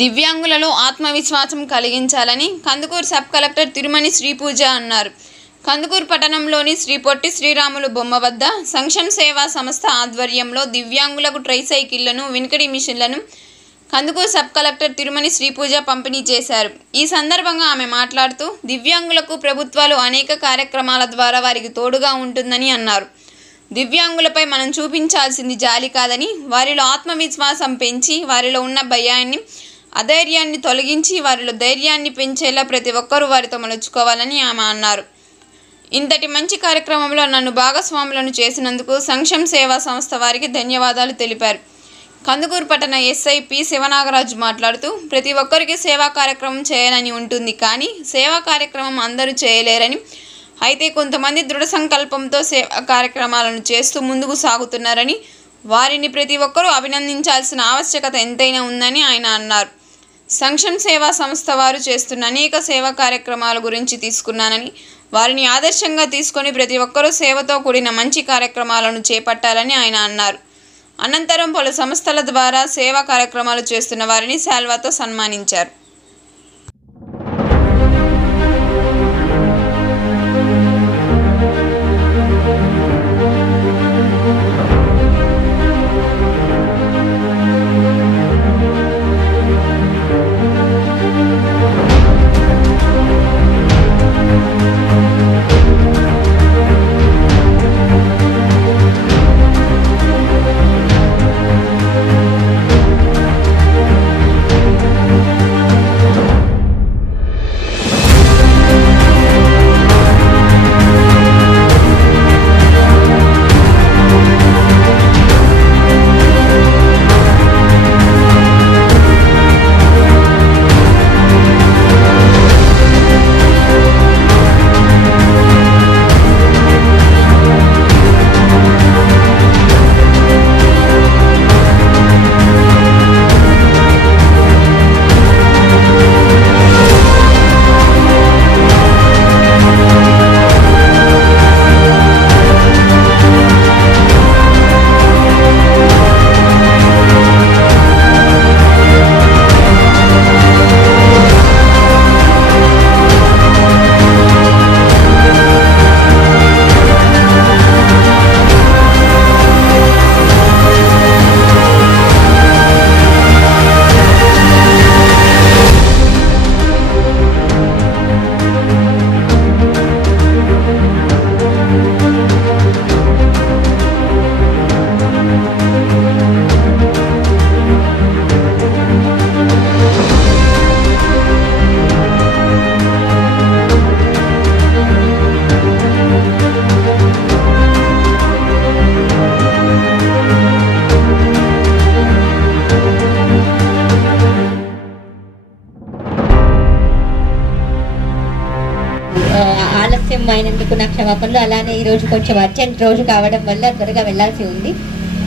దివ్యాంగులలో ఆత్మవిశ్వాసం కలిగించాలని Kandukur sub collector Thirumani Sripuja అన్నారు. కందుకూరు పట్టణంలోని శ్రీ పొట్టి శ్రీరాములు బొమ్మ వద్ద సంక్షేమ సేవా సంస్థ ఆధ్వర్యంలో దివ్యాంగులకు ట్రైసైకిళ్లను, వినికిడి మిషన్లను కందుకూరు సబ్ కలెక్టర్ తిరుమణి శ్రీపూజ పంపిణీ చేశారు. ఈ సందర్భంగా ఆమె మాట్లాడుతూ దివ్యాంగులకు ప్రభుత్వాలు అనేక కార్యక్రమాల ద్వారా వారికి తోడుగా ఉంటుందని అన్నారు. దివ్యాంగులపై మనం చూపించాల్సింది జాలి కాదని, వారిలో ఆత్మవిశ్వాసం పెంచి వారిలో ఉన్న భయాన్ని, అధైర్యాన్ని తొలగించి వారిలో ధైర్యాన్ని పెంచేలా ప్రతి ఒక్కరూ వారితో మలుచుకోవాలని ఆమె అన్నారు. ఇంతటి మంచి కార్యక్రమంలో నన్ను భాగస్వాములను చేసినందుకు సంక్షేమ సేవా సంస్థ వారికి ధన్యవాదాలు తెలిపారు. కందుకూరు పట్టణ ఎస్ఐ పి శివనాగరాజు మాట్లాడుతూ ప్రతి ఒక్కరికి సేవా కార్యక్రమం చేయాలని ఉంటుంది, కానీ సేవా కార్యక్రమం అందరూ చేయలేరని, అయితే కొంతమంది దృఢ సంకల్పంతో సేవా కార్యక్రమాలను చేస్తూ ముందుకు సాగుతున్నారని, వారిని ప్రతి ఒక్కరూ అభినందించాల్సిన ఆవశ్యకత ఎంతైనా ఉందని ఆయన అన్నారు. సంక్షేమ సేవా సంస్థ వారు చేస్తున్న అనేక సేవా కార్యక్రమాల గురించి తీసుకున్నానని, వారిని ఆదర్శంగా తీసుకొని ప్రతి ఒక్కరూ సేవతో కూడిన మంచి కార్యక్రమాలను చేపట్టాలని ఆయన అన్నారు. అనంతరం పలు సంస్థల ద్వారా సేవా కార్యక్రమాలు చేస్తున్న వారిని శాల్వాతో సన్మానించారు. ఆలస్యం అయినందుకు నా క్షమాపణలు. అలానే ఈరోజు కొంచెం అర్జెంట్ రోజు కావడం వల్ల త్వరగా వెళ్లాల్సి ఉంది.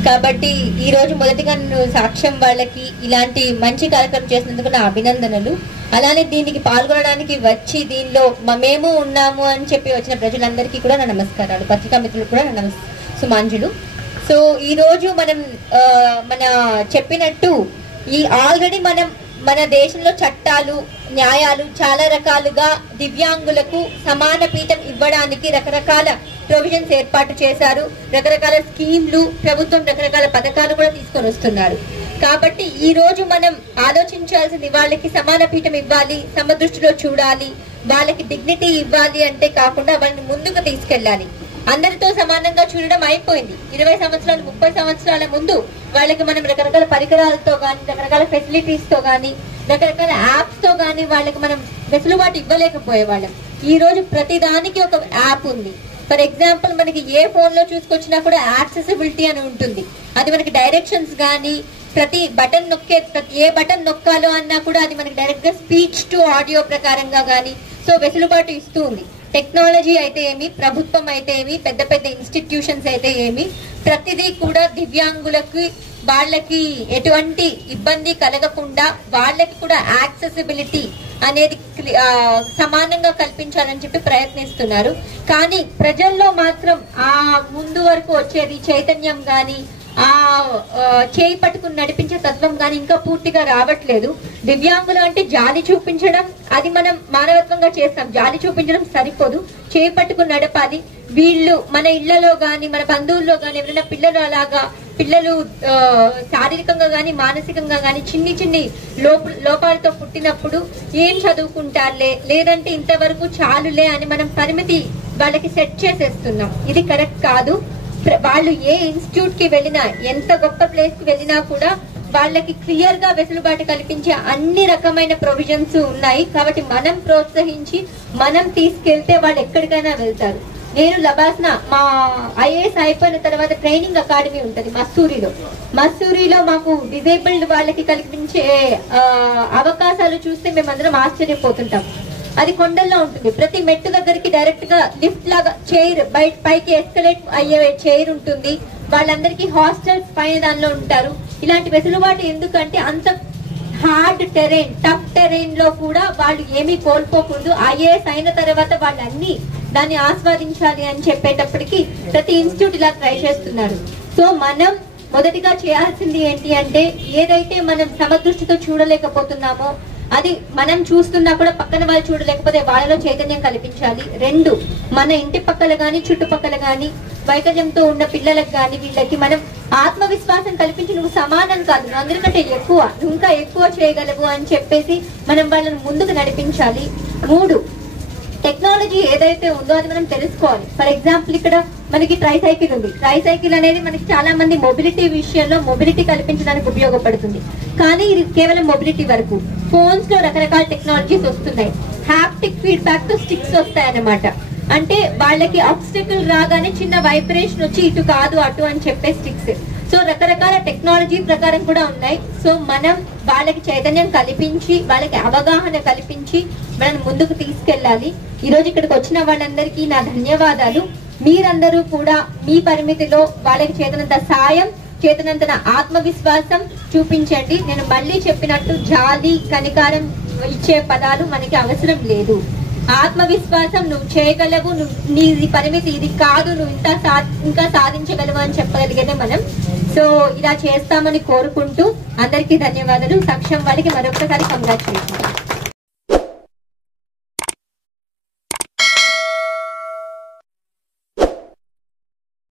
కాబట్టి ఈరోజు మొదటిగా నేను సాక్ష్యం వాళ్ళకి ఇలాంటి మంచి కార్యక్రమం చేసినందుకు నా అభినందనలు. అలానే దీనికి పాల్గొనడానికి వచ్చి దీనిలో మేము ఉన్నాము అని చెప్పి వచ్చిన ప్రజలందరికీ కూడా నా నమస్కారాలు, పత్రికా మిత్రులకు కూడా నా సుమాంజులు. సో ఈరోజు మనం మన చెప్పినట్టు ఆల్రెడీ మన దేశంలో చట్టాలు, న్యాయాలు చాలా రకాలుగా దివ్యాంగులకు సమాన పీఠం ఇవ్వడానికి రకరకాల ప్రొవిజన్స్ ఏర్పాటు చేశారు. రకరకాల స్కీమ్లు, ప్రభుత్వం రకరకాల పథకాలు కూడా తీసుకొని వస్తున్నారు. కాబట్టి ఈ రోజు మనం ఆలోచించాల్సింది వాళ్ళకి సమాన పీఠం ఇవ్వాలి, సమదృష్టిలో చూడాలి, వాళ్ళకి డిగ్నిటీ ఇవ్వాలి అంటే కాకుండా వాళ్ళని ముందుకు తీసుకెళ్ళాలి. అందరితో సమానంగా చూడడం అయిపోయింది. 20 సంవత్సరాలు 30 సంవత్సరాల ముందు వాళ్ళకి మనం రకరకాల పరికరాలతో కానీ, రకరకాల ఫెసిలిటీస్ తో కానీ, రకరకాల యాప్స్ తో కానీ వాళ్ళకి మనం వెసులుబాటు ఇవ్వలేకపోయేవాళ్ళం. ఈ రోజు ప్రతి దానికి ఒక యాప్ ఉంది. ఫర్ ఎగ్జాంపుల్ మనకి ఏ ఫోన్ లో చూసుకొచ్చినా కూడా యాక్సెసిబిలిటీ అని ఉంటుంది. అది మనకి డైరెక్షన్స్ కానీ, ప్రతి ఏ బటన్ నొక్కాలో అన్నా కూడా అది మనకి డైరెక్ట్ గా స్పీచ్ టు ఆడియో ప్రకారంగా కానీ సో వెసులుబాటు ఇస్తూ ఉంది. టెక్నాలజీ అయితే ఏమి, ప్రభుత్వం అయితే ఏమి, పెద్ద పెద్ద ఇన్స్టిట్యూషన్స్ అయితే ఏమి, ప్రతిదీ కూడా దివ్యాంగులకి వాళ్ళకి ఎటువంటి ఇబ్బంది కలగకుండా వాళ్ళకి కూడా యాక్సెసిబిలిటీ అనేది సమానంగా కల్పించాలని చెప్పి ప్రయత్నిస్తున్నారు. కానీ ప్రజల్లో మాత్రం ఆ ముందు వరకు వచ్చేది చైతన్యం గాని, ఆ చేయి పట్టుకుని నడిపించే తత్వం కానీ ఇంకా పూర్తిగా రావట్లేదు. దివ్యాంగులు అంటే జాలి చూపించడం, అది మనం మానవత్వంగా చేస్తాం. జాలి చూపించడం సరిపోదు, చేయి పట్టుకుని నడపాలి. వీళ్ళు మన ఇళ్లలో గాని మన బంధువుల్లో గాని ఎవరైనా పిల్లలు శారీరకంగా గాని మానసికంగా గాని చిన్ని లోపాలతో పుట్టినప్పుడు ఏం చదువుకుంటారులే, లేదంటే ఇంతవరకు చాలులే అని మనం పరిమితి వాళ్ళకి సెట్ చేసేస్తున్నాం. ఇది కరెక్ట్ కాదు. వాళ్ళు ఏ ఇన్స్టిట్యూట్ కి వెళ్ళినా, ఎంత గొప్ప ప్లేస్ కి వెళ్ళినా కూడా వాళ్ళకి క్లియర్ గా వెసులుబాటు కల్పించే అన్ని రకమైన ప్రొవిజన్స్ ఉన్నాయి. కాబట్టి మనం ప్రోత్సహించి మనం తీసుకెళ్తే వాళ్ళు ఎక్కడికైనా వెళ్తారు. నేను లబాస్నా మా ఐఏఎస్ అయిపోయిన తర్వాత ట్రైనింగ్ అకాడమీ ఉంటది మస్సూరిలో మాకు డిజేబుల్డ్ వాళ్ళకి కల్పించే అవకాశాలు చూస్తే మేమందరం ఆశ్చర్యపోతుంటాం. అది కొండల్లో ఉంటుంది. ప్రతి మెట్టు దగ్గరికి డైరెక్ట్ గా లిఫ్ట్ లాగా చైర్ పైకి ఎస్కలేట్ అయ్యే చైర్ ఉంటుంది. వాళ్ళందరికీ హాస్టల్స్ పైన దానిలో ఉంటారు. ఇలాంటి వెసులుబాటు ఎందుకంటే అంత హార్డ్ టెరైన్, టఫ్ టెరైన్ లో కూడా వాళ్ళు ఏమీ కోల్పోకూడదు. ఐఏఎస్ అయిన తర్వాత వాళ్ళన్ని దాన్ని ఆస్వాదించాలి అని చెప్పేటప్పటికి ప్రతి ఇన్స్టిట్యూట్ ఇలా ట్రై చేస్తున్నారు. సో మనం మొదటిగా చేయాల్సింది ఏంటి అంటే, ఏదైతే మనం సమదృష్టితో చూడలేకపోతున్నామో అది మనం చూస్తున్నా కూడా పక్కన వాళ్ళు చూడలేకపోతే వాళ్ళలో చైతన్యం కల్పించాలి. 2, మన ఇంటి పక్కల గాని చుట్టుపక్కల గాని వైకల్యంతో ఉన్న పిల్లలకు గాని వీళ్ళకి మనం ఆత్మవిశ్వాసం కల్పించి నువ్వు సమానం కాదు, నువ్వు అందరికంటే ఎక్కువ, నువ్వు ఇంకా ఎక్కువ చేయగలవు అని చెప్పేసి మనం వాళ్ళని ముందుకు నడిపించాలి. 3, టెక్నాలజీ ఏదైతే ఉందో అది మనం తెలుసుకోవాలి. ఫర్ ఎగ్జాంపుల్ ఇక్కడ మనకి ట్రైసైకిల్ ఉంది. ట్రైసైకిల్ అనేది మనకి చాలా మంది మొబిలిటీ విషయంలో మొబిలిటీ కల్పించడానికి ఉపయోగపడుతుంది. కానీ ఇది కేవలం మొబిలిటీ వరకు. ఫోన్స్ లో రకరకాల టెక్నాలజీస్ వస్తున్నాయి. హ్యాప్టిక్ ఫీడ్బ్యాక్ తో స్టిక్స్ వస్తాయి అన్నమాట. అంటే వాళ్ళకి ఆబ్స్టికల్ రాగానే చిన్న వైబ్రేషన్ వచ్చి ఇటు కాదు అటు అని చెప్పే స్టిక్స్. సో రకరకాల టెక్నాలజీ ప్రకారం కూడా ఉన్నాయి. సో మనం వాళ్ళకి చైతన్యం కల్పించి వాళ్ళకి అవగాహన కల్పించి మనం ముందుకు తీసుకెళ్ళాలి. ఈ రోజు ఇక్కడికి వచ్చిన వాళ్ళందరికీ నా ధన్యవాదాలు. మీరందరూ కూడా మీ పరిమితిలో వాళ్ళకి చేతనంత సాయం, చేతనంత ఆత్మవిశ్వాసం చూపించండి. నేను మళ్ళీ చెప్పినట్టు జాలి, కనికారం ఇచ్చే పదాలు మనకి అవసరం లేదు. ఆత్మవిశ్వాసం, నువ్వు చేయగలవు, నీ పరిమితి ఇది కాదు, నువ్వు ఇంకా సాధించగలవు అని చెప్పగలిగేదే మనం. సో ఇలా చేస్తామని కోరుకుంటూ అందరికీ ధన్యవాదాలు. సక్షం వాళ్ళకి మరొకసారి కంగ్రాచులేషన్స్.